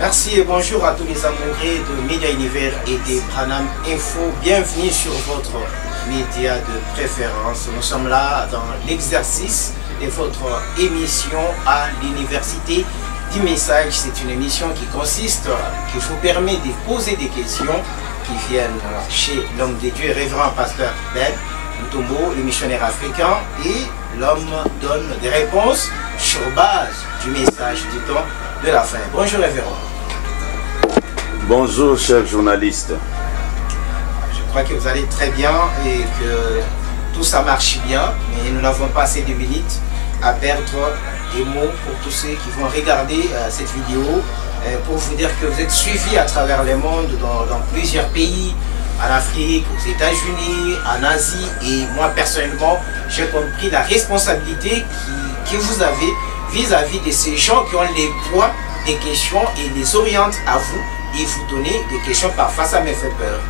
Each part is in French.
Merci et bonjour à tous les amoureux de Média Univers et des Branham Info. Bienvenue sur votre média de préférence. Nous sommes là dans l'exercice de votre émission à l'Université du Message. C'est une émission qui consiste, qui vous permet de poser des questions qui viennent chez l'homme de Dieu, révérend pasteur Ben Mutombo, le missionnaire africain, et l'homme donne des réponses sur base du message du temps de la fin. Bonjour révérend. Bonjour chers journalistes. Je crois que vous allez très bien et que tout ça marche bien, mais nous n'avons pas assez de minutes à perdre des mots pour tous ceux qui vont regarder cette vidéo, pour vous dire que vous êtes suivis à travers le monde, dans plusieurs pays, en Afrique, aux États-Unis, en Asie, et moi personnellement, j'ai compris la responsabilité que vous avez vis-à-vis de ces gens qui ont les poids des questions et les orientent à vous et vous donner des questions. Parfois ça me fait peur.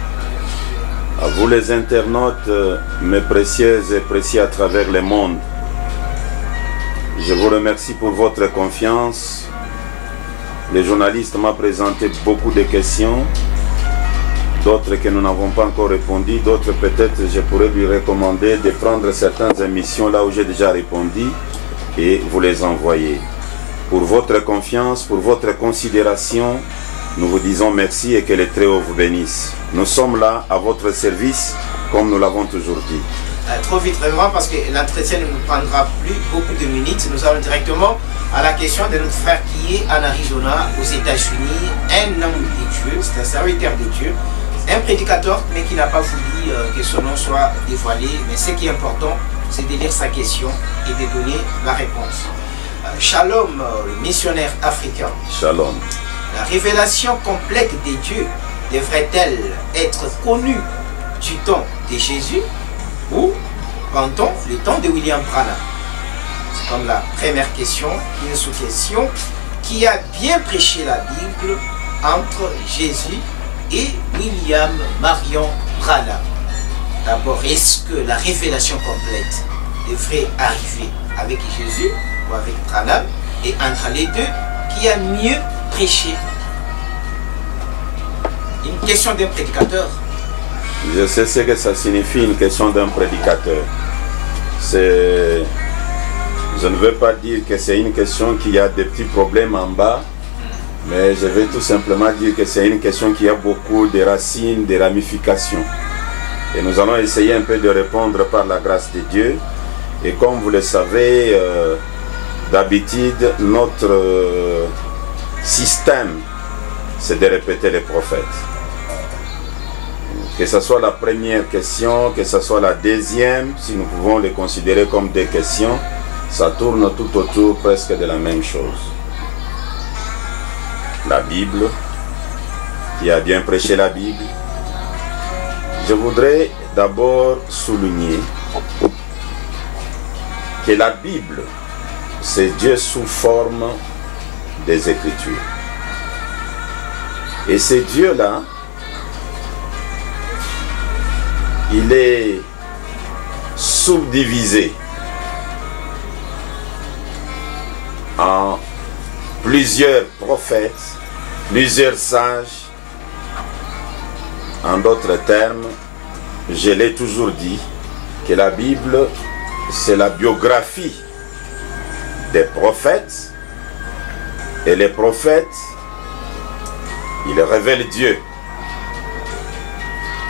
À vous les internautes, mes précieuses et précieux à travers le monde, je vous remercie pour votre confiance. Les journalistes m'ont présenté beaucoup de questions, d'autres que nous n'avons pas encore répondu, d'autres peut-être je pourrais lui recommander de prendre certaines émissions là où j'ai déjà répondu et vous les envoyer. Pour votre confiance, pour votre considération, nous vous disons merci et que le Très-Haut vous bénisse. Nous sommes là à votre service comme nous l'avons toujours dit. Trop vite vraiment parce que l'entretien ne nous prendra plus beaucoup de minutes. Nous allons directement à la question de notre frère qui est en Arizona, aux États-Unis, un homme de Dieu, c'est un serviteur de Dieu, un prédicateur mais qui n'a pas voulu que son nom soit dévoilé. Mais ce qui est important, c'est de lire sa question et de donner la réponse. Shalom, le missionnaire africain. Shalom. La révélation complète des dieux devrait-elle être connue du temps de Jésus ou pendant le temps de William Branham? C'est comme la première question, une sous-question. Qui a bien prêché la Bible entre Jésus et William Marion Branham? D'abord, est-ce que la révélation complète devrait arriver avec Jésus ou avec Branham? Et entre les deux, qui a mieux prêché? Une question d'un prédicateur. Je sais ce que ça signifie, une question d'un prédicateur. Je ne veux pas dire que c'est une question qui a des petits problèmes en bas, mais je vais tout simplement dire que c'est une question qui a beaucoup de racines, de ramifications. Et nous allons essayer un peu de répondre par la grâce de Dieu. Et comme vous le savez, d'habitude, notre système, c'est de répéter les prophètes. Que ce soit la première question, que ce soit la deuxième, si nous pouvons les considérer comme des questions, ça tourne tout autour presque de la même chose. La Bible, qui a bien prêché la Bible. Je voudrais d'abord souligner que la Bible, c'est Dieu sous forme des Écritures. Et ce Dieu-là, il est subdivisé en plusieurs prophètes, plusieurs sages. En d'autres termes, je l'ai toujours dit, que la Bible, c'est la biographie des prophètes, et les prophètes, ils révèlent Dieu.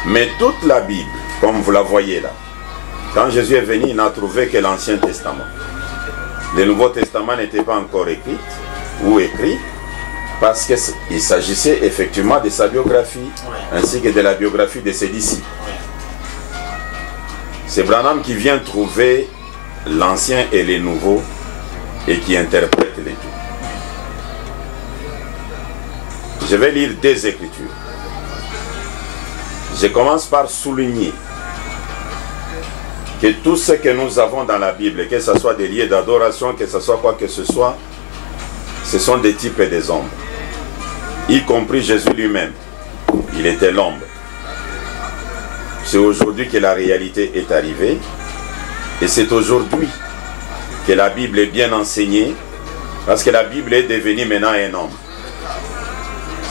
Mais toute la Bible, comme vous la voyez là, quand Jésus est venu, il n'a trouvé que l'Ancien Testament. Le Nouveau Testament n'était pas encore écrit, ou écrit, parce qu'il s'agissait effectivement de sa biographie, ainsi que de la biographie de ses disciples. C'est Branham qui vient trouver l'Ancien et le Nouveau, et qui interprète les deux. Je vais lire deux Écritures. Je commence par souligner que tout ce que nous avons dans la Bible, que ce soit des lieux d'adoration, que ce soit quoi que ce soit, ce sont des types et des ombres. Y compris Jésus lui-même. Il était l'ombre. C'est aujourd'hui que la réalité est arrivée. Et c'est aujourd'hui que la Bible est bien enseignée, parce que la Bible est devenue maintenant un homme.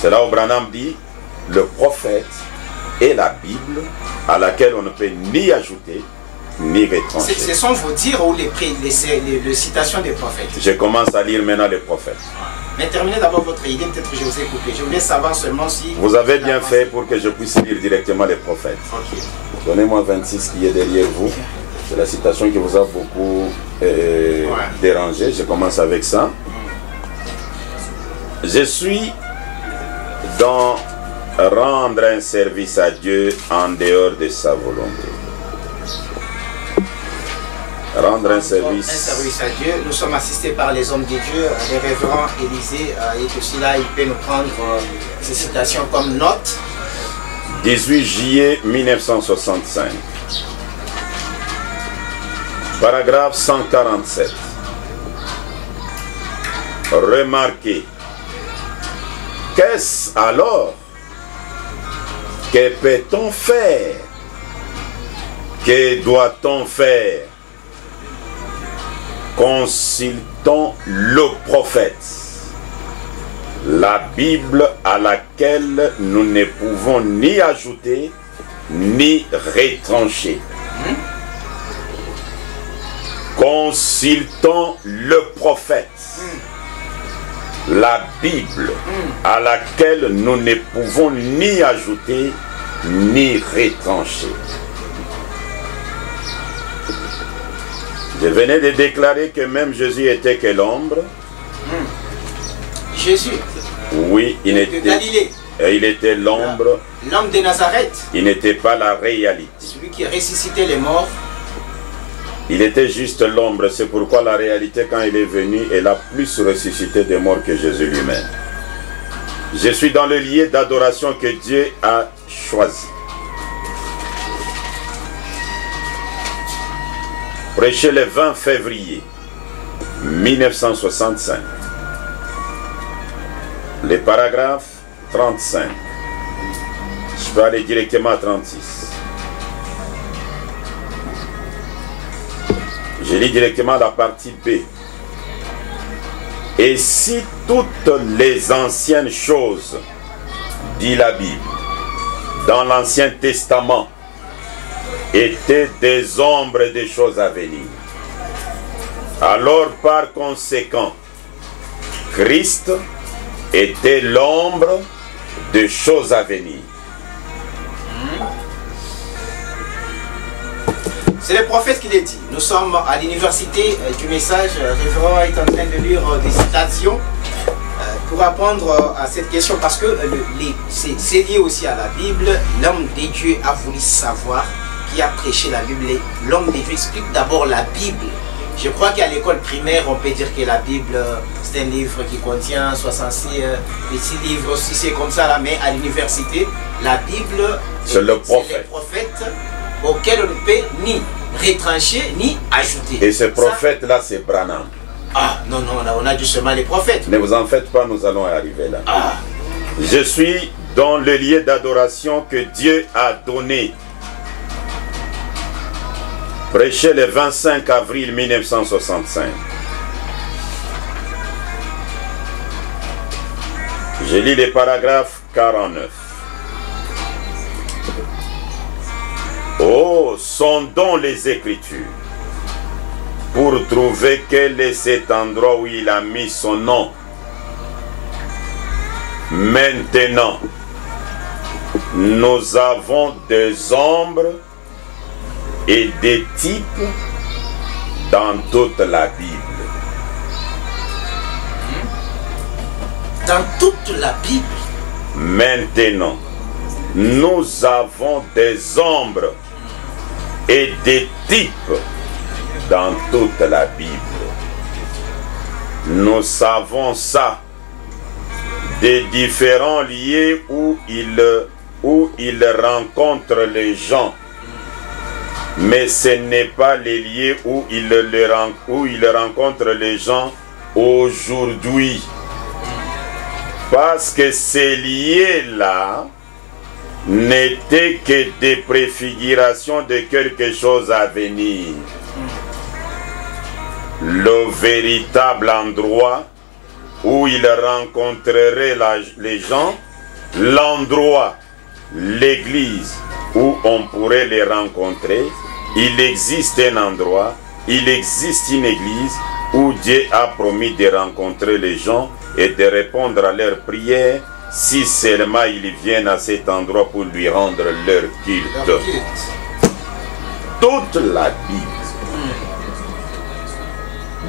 C'est là où Branham dit, le prophète est la Bible à laquelle on ne peut ni ajouter, ni retrancher. Ce sont vos dires ou les citations des prophètes? Je commence à lire maintenant les prophètes. Mais terminez d'abord votre idée, peut-être que je vous ai coupé. Je voulais savoir seulement si... Vous avez bien fait pour que je puisse lire directement les prophètes. Okay. Donnez-moi 26 qui est derrière vous. C'est la citation qui vous a beaucoup dérangé. Je commence avec ça. Je suis dans rendre un service à Dieu en dehors de sa volonté. Rendre un service à Dieu. Nous sommes assistés par les hommes de Dieu, les révérends Élisée, et que cela, il peut nous prendre ces citations comme note. 18 juillet 1965. Paragraphe 147. Remarquez. Qu'est-ce alors? Que peut-on faire? Que doit-on faire? Consultons le prophète, la Bible à laquelle nous ne pouvons ni ajouter ni retrancher. Consultons le prophète, la Bible à laquelle nous ne pouvons ni ajouter ni retrancher. Je venais de déclarer que même Jésus était que l'ombre. Jésus? Oui, il était l'ombre. L'homme de Nazareth. Il n'était pas la réalité. Celui qui ressuscitait les morts. Il était juste l'ombre. C'est pourquoi la réalité, quand il est venu, elle a plus ressuscité des morts que Jésus lui-même. Je suis dans le lieu d'adoration que Dieu a choisi. Prêché le 20 février 1965. Les paragraphes 35. Je peux aller directement à 36. Je lis directement la partie B. Et si toutes les anciennes choses, dit la Bible, dans l'Ancien Testament, étaient des ombres des choses à venir, alors par conséquent, Christ était l'ombre des choses à venir. C'est le prophète qui l'a dit. Nous sommes à l'université du message. Révérend est en train de lire des citations pour répondre à cette question, parce que c'est lié aussi à la Bible. L'homme de Dieu a voulu savoir, qui a prêché la Bible. L'homme de Dieu explique d'abord la Bible. Je crois qu'à l'école primaire, on peut dire que la Bible, c'est un livre qui contient 66 petits livres, si c'est comme ça là, mais à l'université, la Bible, c'est le prophète auquel on ne peut ni retrancher ni ajouter. Et ce prophète-là, c'est Branham. Ah, non, non, on a justement les prophètes. Ne vous en faites pas, nous allons arriver là. Ah. Je suis dans le lieu d'adoration que Dieu a donné. Prêché le 25 avril 1965. Je lis les paragraphes 49. Oh, sondons les Écritures pour trouver quel est cet endroit où il a mis son nom. Maintenant, nous avons des ombres et des types dans toute la Bible. Dans toute la Bible. Maintenant, nous avons des ombres et des types dans toute la Bible. Nous savons ça des différents lieux où il rencontre les gens. Mais ce n'est pas les lieux où il rencontre les gens aujourd'hui. Parce que ces lieux-là n'étaient que des préfigurations de quelque chose à venir. Le véritable endroit où il rencontrerait les gens l'endroit, l'église où on pourrait les rencontrer, il existe un endroit, il existe une église où Dieu a promis de rencontrer les gens et de répondre à leurs prières si seulement ils viennent à cet endroit pour lui rendre leur culte. Toute la Bible,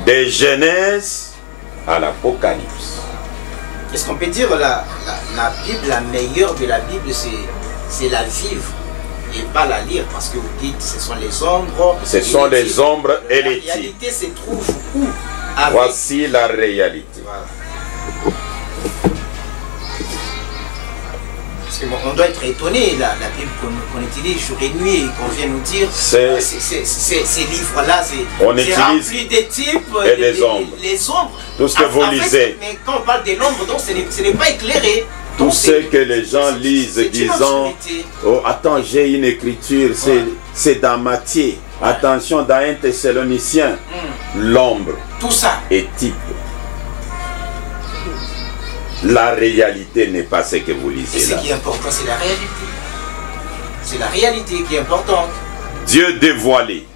de Genèse à l'Apocalypse. Est-ce qu'on peut dire la Bible, la meilleure de la Bible, c'est la vivre et pas la lire, parce que vous dites ce sont les ombres. Ce sont les ombres et les titres. La réalité se trouve où? Voici la réalité. Voilà. On doit être étonné, la Bible qu'on utilise jour et nuit et qu'on vient nous dire, ces livres-là, c'est rempli des types et des ombres. Les ombres. Tout ce que vous lisez. Mais quand on parle de l'ombre, donc ce n'est pas éclairé. Tout ce que les gens lisent disant, oh attends, j'ai une écriture, c'est dans Matthieu. Attention, dans 1 Thessalonicien, l'ombre tout ça est type. La réalité n'est pas ce que vous lisez. Et ce qui est important, c'est la réalité. C'est la réalité qui est importante. Dieu dévoilé.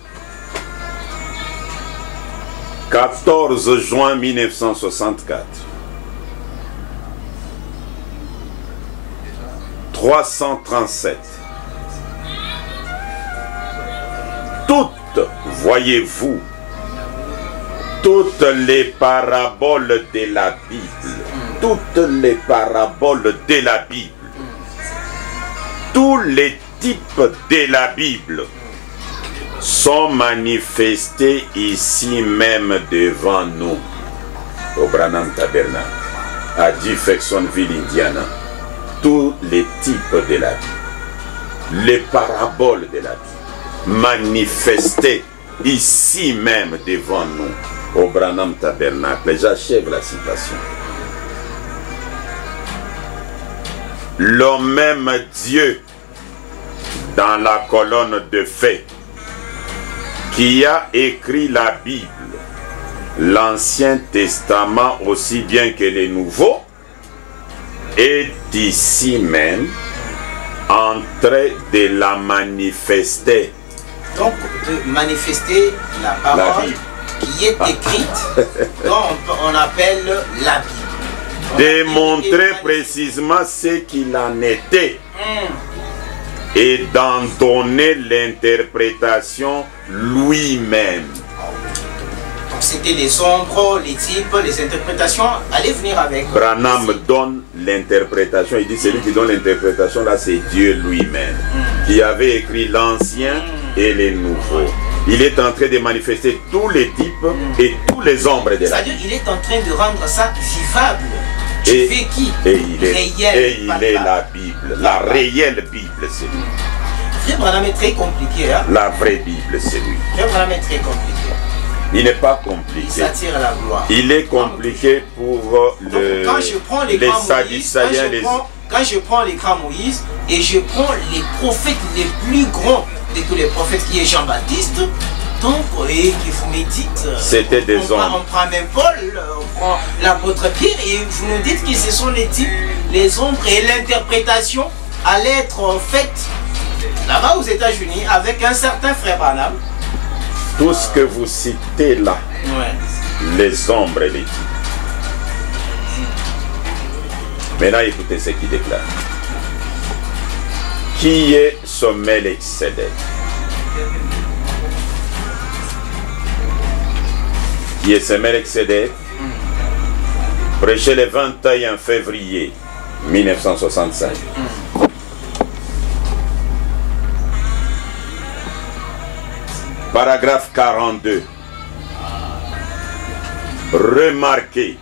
14 juin 1964. 337. Toutes, voyez-vous, toutes les paraboles de la Bible, toutes les paraboles de la Bible, tous les types de la Bible sont manifestés ici même devant nous, au Branham Tabernacle, à Jeffersonville, Indiana. Tous les types de la Bible, les paraboles de la Bible, manifestées ici même devant nous, au Branham Tabernacle. J'achève la citation. Le même Dieu, dans la colonne de faits, qui a écrit la Bible, l'Ancien Testament aussi bien que les Nouveaux, est ici même en train de la manifester. Donc, de manifester la parole qui est écrite, dont on appelle la Bible. Démontrer précisément ce qu'il en était et d'en donner l'interprétation lui-même. Donc c'était les ombres, les types, les interprétations, allez venir avec. Branham donne l'interprétation, il dit celui qui donne l'interprétation là c'est Dieu lui-même, qui avait écrit l'Ancien et les Nouveaux. Il est en train de manifester tous les types et tous les ombres de la Bible. C'est-à-dire qu'il est en train de rendre ça vivable. Et il est la Bible, la réelle Bible, c'est lui. Frère Branham est très compliqué. Hein? La vraie Bible, c'est lui. Frère Branham est très compliqué. Il n'est pas compliqué. Il s'attire à la gloire. Il est compliqué pour quand je prends les Sadducéens, quand je prends les grands Moïse et je prends les prophètes les plus grands de tous les prophètes qui est Jean-Baptiste, donc et que vous me dites, c'était des hommes. On prend même Paul, on prend l'apôtre Pierre et vous nous dites que ce sont les types, les ombres et l'interprétation allait être faite là-bas aux États-Unis avec un certain frère Branham. Tout ce que vous citez là, les ombres et les types. Maintenant, écoutez ce qu'il déclare. Qui est ce Melchizedek? Qui est ce Melchizedek? Prêché le 21 février 1965. Paragraphe 42. Remarquez,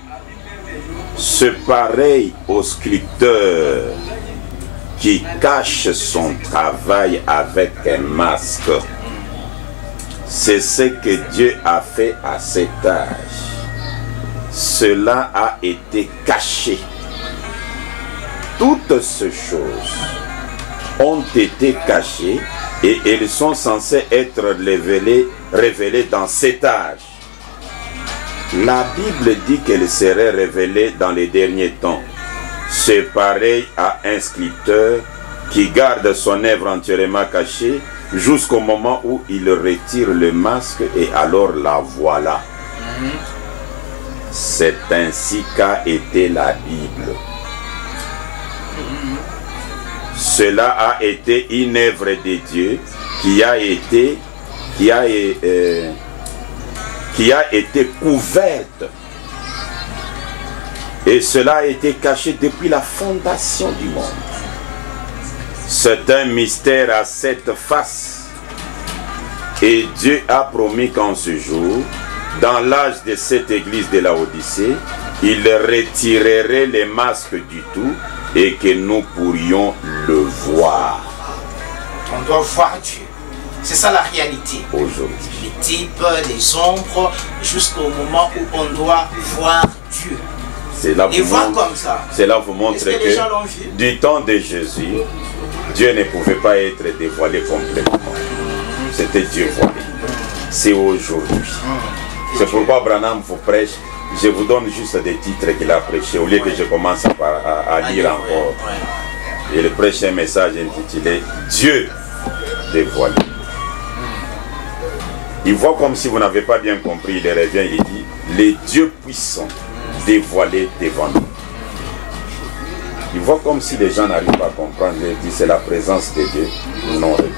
ce pareil au sculpteur qui cache son travail avec un masque. C'est ce que Dieu a fait à cet âge. Cela a été caché. Toutes ces choses ont été cachées et elles sont censées être révélées dans cet âge. La Bible dit qu'elles seraient révélées dans les derniers temps. c'est pareil à un sculpteur qui garde son œuvre entièrement cachée jusqu'au moment où il retire le masque et alors la voilà. C'est ainsi qu'a été la Bible. Cela a été une œuvre de Dieu qui a été couverte. Et cela a été caché depuis la fondation du monde. C'est un mystère à cette face. Et Dieu a promis qu'en ce jour, dans l'âge de cette église de la Odyssée, il retirerait les masques du tout et que nous pourrions le voir. On doit voir Dieu. C'est ça la réalité. Aujourd'hui. Les types, les ombres, jusqu'au moment où on doit voir Dieu. Et voir comme ça. Cela vous montre que du temps de Jésus, Dieu ne pouvait pas être dévoilé complètement. C'était Dieu voilé. C'est aujourd'hui. C'est pourquoi Branham vous prêche. Je vous donne juste des titres qu'il a prêchés au lieu que je commence à lire encore. Il prêche un message intitulé Dieu dévoilé. Il voit comme si vous n'avez pas bien compris. Il revient, il dit les dieux puissants dévoilés devant nous. Il voit comme si les gens n'arrivent pas à comprendre. Il dit c'est la présence de Dieu non reconnue.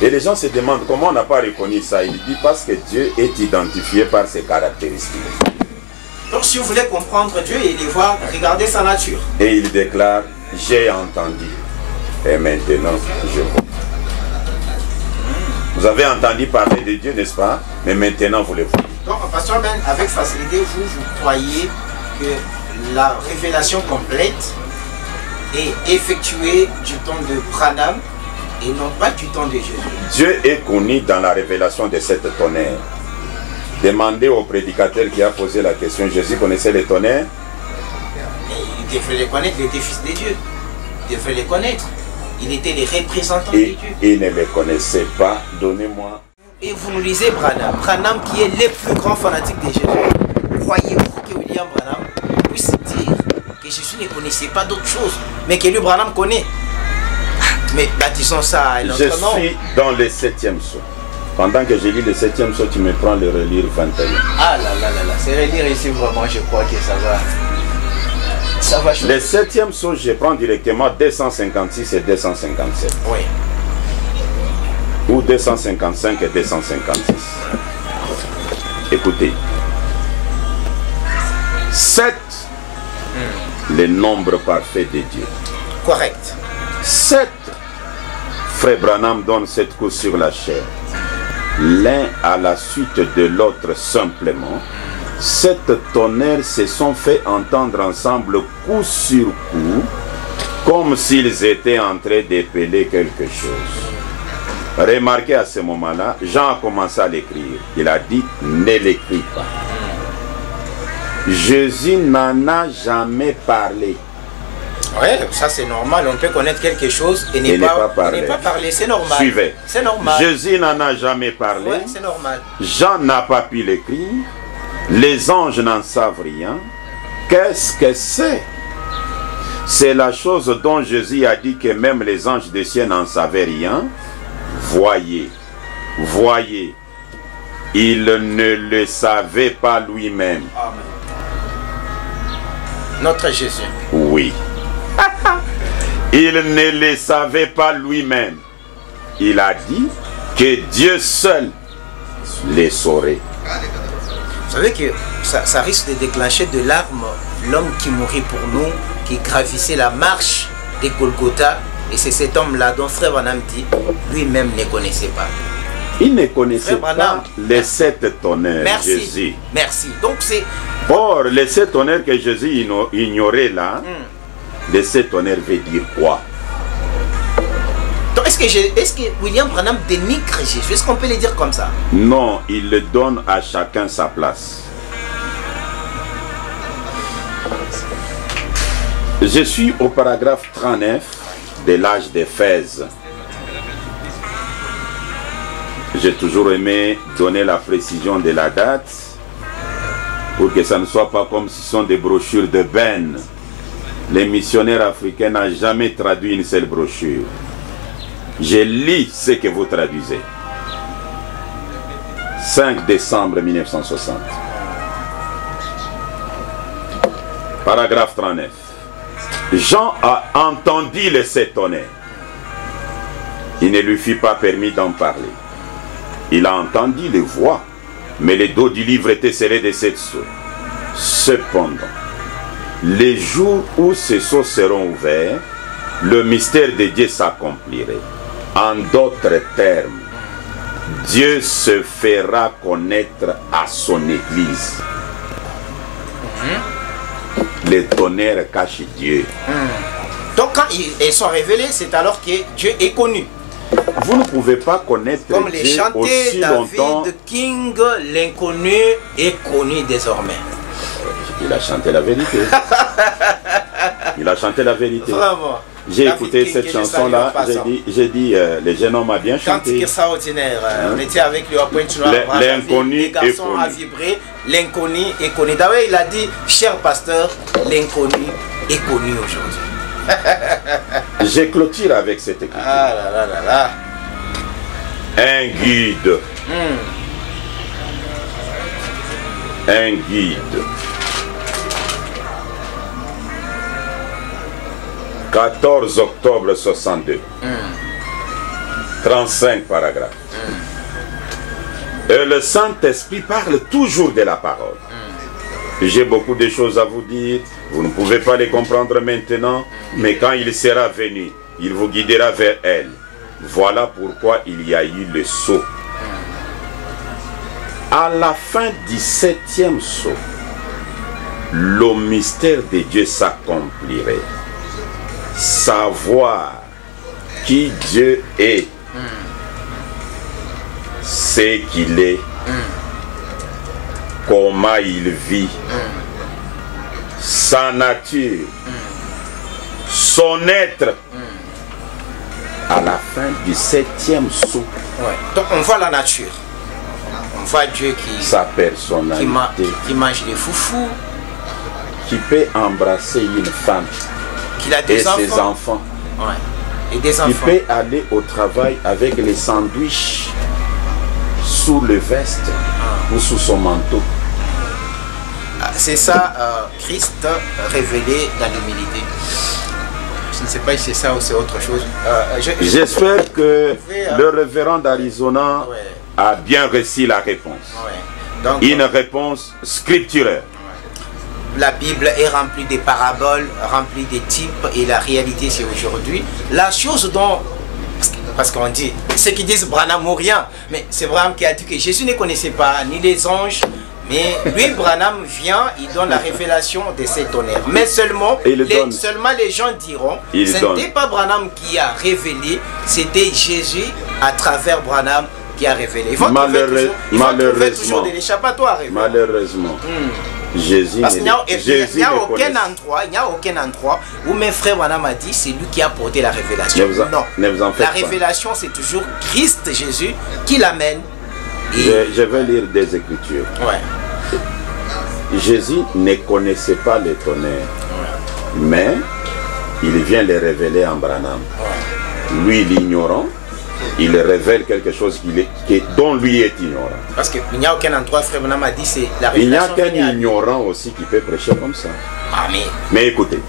Et les gens se demandent comment on n'a pas reconnu ça. Il dit parce que Dieu est identifié par ses caractéristiques. Donc si vous voulez comprendre Dieu et les voir, regardez sa nature. Et il déclare, j'ai entendu et maintenant je vois. Vous avez entendu parler de Dieu, n'est-ce pas? Mais maintenant vous le voyez. Donc, Pasteur Ben, avec facilité, vous croyez que la révélation complète est effectuée du temps de Branham et non pas du temps de Jésus. Dieu est connu dans la révélation de cette tonnerre. Demandez au prédicateur qui a posé la question, Jésus connaissait les tonnerres? Il devrait les connaître, il était fils de Dieu. Il devrait les connaître. Il était les représentants de Dieu. Il ne les connaissait pas. Donnez-moi. Et vous nous lisez Branham. Branham qui est le plus grand fanatique de Jésus. Croyez-vous que William Branham puisse dire que Jésus ne connaissait pas d'autre chose, mais que lui Branham connaît? Mais bâtissons ça à un autre nom. Je suis dans le 7e saut. Pendant que je lis le 7e saut, tu me prends le relire 21. Ah là là là là, c'est relire ici vraiment, je crois que ça va. Ça va changer. Le 7e saut, je prends directement 256 et 257. Oui. Ou 255 et 256. Écoutez. 7, le nombre parfait de Dieu. Correct. 7, Frère Branham donne 7 coups sur la chair. L'un à la suite de l'autre simplement. 7 tonnerres se sont fait entendre ensemble coup sur coup, comme s'ils étaient en train d'épeler quelque chose. Remarquez à ce moment-là, Jean a commencé à l'écrire. Il a dit, ne l'écris pas. Jésus n'en a jamais parlé. Oui, ça c'est normal. On peut connaître quelque chose et ne pas parler. C'est normal. Suivez. C'est normal. Jésus n'en a jamais parlé. Oui, c'est normal. Jean n'a pas pu l'écrire. Les anges n'en savent rien. Qu'est-ce que c'est? C'est la chose dont Jésus a dit que même les anges des cieux n'en savaient rien. Voyez, voyez, il ne le savait pas lui-même. Amen. Notre Jésus. Oui. Il ne le savait pas lui-même. Il a dit que Dieu seul les saurait. Vous savez que ça risque de déclencher de larmes l'homme qui mourit pour nous, qui gravissait la marche de Golgotha. Et c'est cet homme-là dont Frère Branham dit, lui-même ne connaissait pas. Il ne connaissait pas les 7 tonnerres. Merci. Jésus. Merci. Donc c'est... Or, les 7 tonnerres que Jésus ignorait là, les 7 tonnerres veut dire quoi? Donc est-ce que William Branham dénigre Jésus? Est-ce qu'on peut le dire comme ça? Non, il le donne à chacun sa place. Je suis au paragraphe 39 de l'âge d'Éphèse. J'ai toujours aimé donner la précision de la date pour que ça ne soit pas comme si ce sont des brochures de Ben. Les missionnaires africains n'ont jamais traduit une seule brochure. Je lis ce que vous traduisez. 5 décembre 1960. Paragraphe 39. Jean a entendu le s'étonner. Il ne lui fut pas permis d'en parler. Il a entendu les voix, mais les dos du livre étaient scellés de 7 sceaux. Cependant, les jours où ces sceaux seront ouverts, le mystère de Dieu s'accomplirait. En d'autres termes, Dieu se fera connaître à son Église. Les tonnerres cachent Dieu. Donc quand ils sont révélés, c'est alors que Dieu est connu. Vous ne pouvez pas connaître Comme les Dieu chantait aussi longtemps. David King, l'inconnu est connu désormais. Il a chanté la vérité. Il a chanté la vérité. Vraiment. J'ai David écouté King, cette que je chanson-là, salue en j'ai dit, le jeune homme a bien chanté. Cantique extraordinaire. On était avec lui à Pointe-Noire. L'inconnu les est garçons connu. a vibré. L'inconnu est connu. D'ailleurs, il a dit, cher pasteur, l'inconnu est connu aujourd'hui. J'ai clôturé avec cette écriture. Ah là là là là. Un guide. Un guide. 14 octobre 62. 35 paragraphes. Et le Saint-Esprit parle toujours de la parole. J'ai beaucoup de choses à vous dire. Vous ne pouvez pas les comprendre maintenant, mais quand il sera venu, il vous guidera vers elle. Voilà pourquoi il y a eu le sceau. À la fin du 7e sceau, le mystère de Dieu s'accomplirait. Savoir qui Dieu est, ce qu'il est, comment il vit, sa nature, son être. À la fin du 7e sceau. Ouais. Donc on voit la nature. On voit Dieu sa personnalité, qui mange des foufous, qui peut embrasser une femme qu'il a des et enfants. ses enfants, ouais. Et des enfants. qui peut aller au travail avec les sandwichs sous le veste ou sous son manteau. C'est ça, Christ révélé dans l'humilité. Je ne sais pas si c'est ça ou c'est autre chose. J'espère que le révérend d'Arizona ouais. a bien reçu la réponse. Ouais. Donc, une réponse scripturaire. La Bible est remplie de paraboles, remplie de types, et la réalité c'est aujourd'hui. La chose dont, parce qu'on dit, ceux qui disent Branham ou rien, mais c'est Branham qui a dit que Jésus ne connaissait pas ni les anges, mais lui, Branham vient, il donne la révélation de ces tonnerres. Mais seulement les gens diront, ce n'était pas Branham qui a révélé, c'était Jésus à travers Branham qui a révélé. Ils vont trouver toujours de l'échappatoire. Malheureusement. Jésus parce qu'il n'y a aucun endroit où mes frères Branham a dit c'est lui qui a porté la révélation. Non. La révélation c'est toujours Christ Jésus qui l'amène. Je vais lire des Écritures. Ouais. Jésus ne connaissait pas les tonnerres, mais il vient les révéler en Branham. Lui, l'ignorant, il révèle quelque chose dont lui est ignorant. Parce qu'il n'y a aucun endroit, frère Branham a dit, c'est la révélation. Il n'y a qu'un ignorant aussi qui peut prêcher comme ça. Amen. Mais écoutez,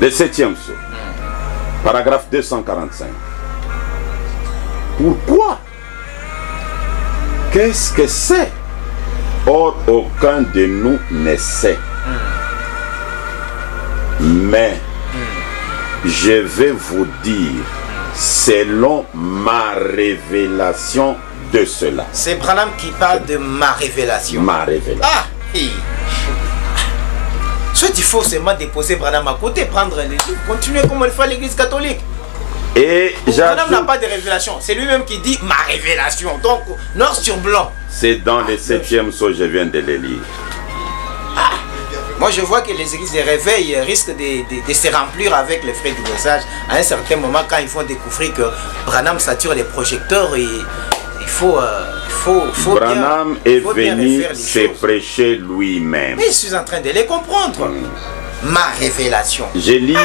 le 7e sceau, paragraphe 245. Pourquoi? Qu'est-ce que c'est? Or, aucun de nous ne sait. Mais je vais vous dire selon ma révélation de cela. C'est Branham qui parle de ma révélation. Ma révélation. Ah! Ce qu'il faut seulement déposer Branham à côté, prendre les livres, continuer comme on le fait à l'église catholique. Et Branham n'a pas de révélation, c'est lui-même qui dit ma révélation. Donc, noir sur blanc. C'est dans le 7e sceau, je viens de le lire. Moi, je vois que les églises de réveil risquent de se remplir avec les frais du message. À un certain moment, quand ils vont découvrir que Branham sature les projecteurs, et il faut Branham est venu se prêcher lui-même. Mais je suis en train de les comprendre. Ma révélation. J'ai lu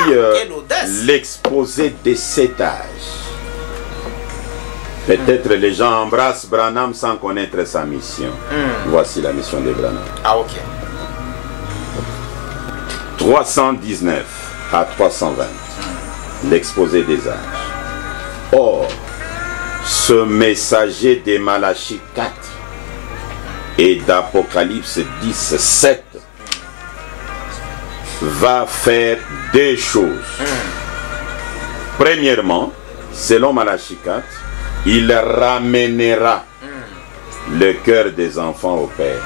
l'exposé de cet âge. Peut-être les gens embrassent Branham sans connaître sa mission. Voici la mission de Branham. Ah, ok. 319 à 320. L'exposé des âges. Or, ce messager de Malachie 4 et d'Apocalypse 10, 7 va faire deux choses. Premièrement, selon Malachie 4, il ramènera le cœur des enfants au Père.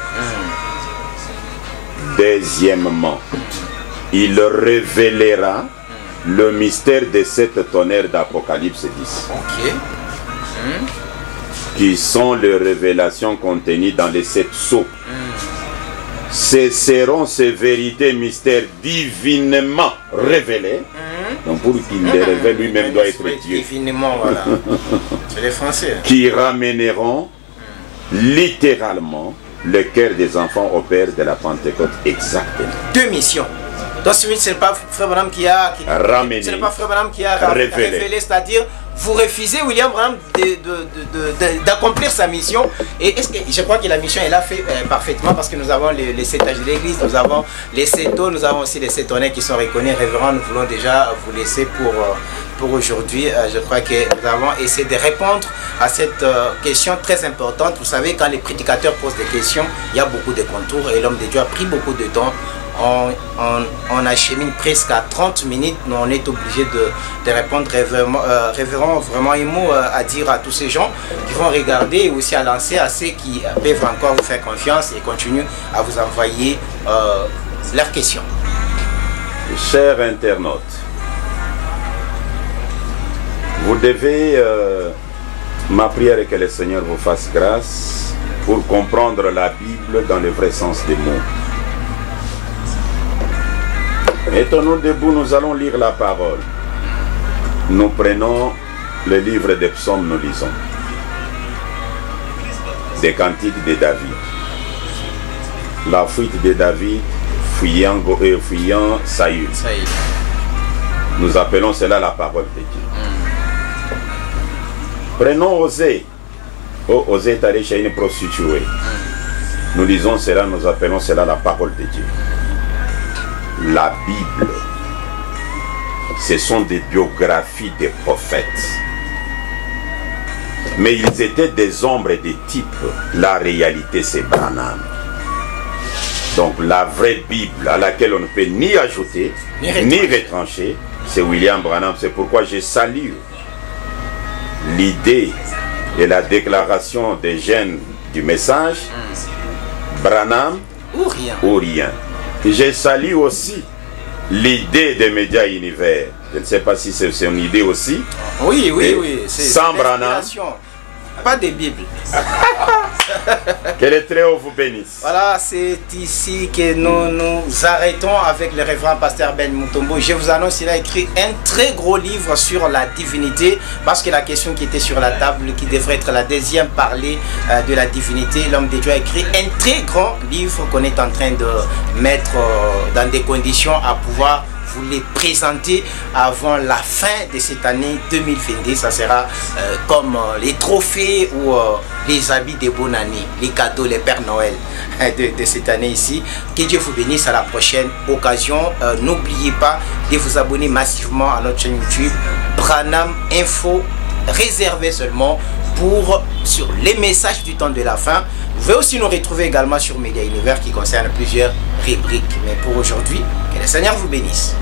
Deuxièmement, il révélera le mystère de sept tonnerres d'Apocalypse 10. Ok. Qui sont les révélations contenues dans les sept sceaux. Ce seront ces vérités mystères divinement révélées. Donc pour qu'il les révèle lui-même doit être Dieu. Divinement, voilà. C'est les Français. Qui ramèneront littéralement le cœur des enfants au Père de la Pentecôte. Exactement. Deux missions. Donc ce n'est pas Frère Branham qui a ramené, ce n'est pas Frère Branham qui a révélé, c'est-à-dire vous refusez William Branham d'accomplir sa mission. Et est-ce que je crois que la mission elle a fait parfaitement, parce que nous avons les 7 âges de l'église, nous avons les 7 eaux, nous avons aussi les 7 tonnerres qui sont reconnus. Révérend, nous voulons déjà vous laisser pour aujourd'hui. Je crois que nous avons essayé de répondre à cette question très importante. Vous savez, quand les prédicateurs posent des questions, il y a beaucoup de contours et l'homme de Dieu a pris beaucoup de temps. On achemine presque à 30 minutes, mais on est obligé de répondre. Révérend, vraiment un mot à dire à tous ces gens qui vont regarder, et aussi à lancer à ceux qui peuvent encore vous faire confiance et continuent à vous envoyer leurs questions. Chers internautes, vous devez, ma prière est que le Seigneur vous fasse grâce pour comprendre la Bible dans le vrai sens des mots. Mettons-nous debout, nous allons lire la parole. Nous prenons le livre des psaumes, nous lisons. Des cantiques de David. La fuite de David fuyant Saül. Nous appelons cela la parole de Dieu. Prenons Osée. Oh, Osée est allé chez une prostituée. Nous lisons cela, nous appelons cela la parole de Dieu. La Bible, ce sont des biographies des prophètes. Mais ils étaient des ombres et des types. La réalité, c'est Branham. Donc la vraie Bible à laquelle on ne peut ni ajouter, ni retrancher, c'est William Branham. C'est pourquoi je salue l'idée et la déclaration des jeunes du message. Branham ou rien. Je salue aussi l'idée des médias univers. Je ne sais pas si c'est une idée aussi. Oui, oui, oui. Sans Branham. Pas de Bible. Que le Très-Haut vous bénisse. Voilà, c'est ici que nous arrêtons avec le révérend pasteur Ben Mutombo. Je vous annonce qu'il a écrit un très gros livre sur la divinité, parce que la question qui était sur la table, qui devrait être la deuxième, parlait de la divinité. L'homme de Dieu a écrit un très grand livre qu'on est en train de mettre dans des conditions à pouvoir vous les présenter avant la fin de cette année 2022. Ça sera comme les trophées ou les habits de bonne année, les cadeaux, les Pères Noël de cette année ici. Que Dieu vous bénisse. À la prochaine occasion. N'oubliez pas de vous abonner massivement à notre chaîne YouTube Branham Info, réservé seulement sur les messages du temps de la fin. Vous pouvez aussi nous retrouver également sur Média Univers qui concerne plusieurs rubriques. Mais pour aujourd'hui, que le Seigneur vous bénisse.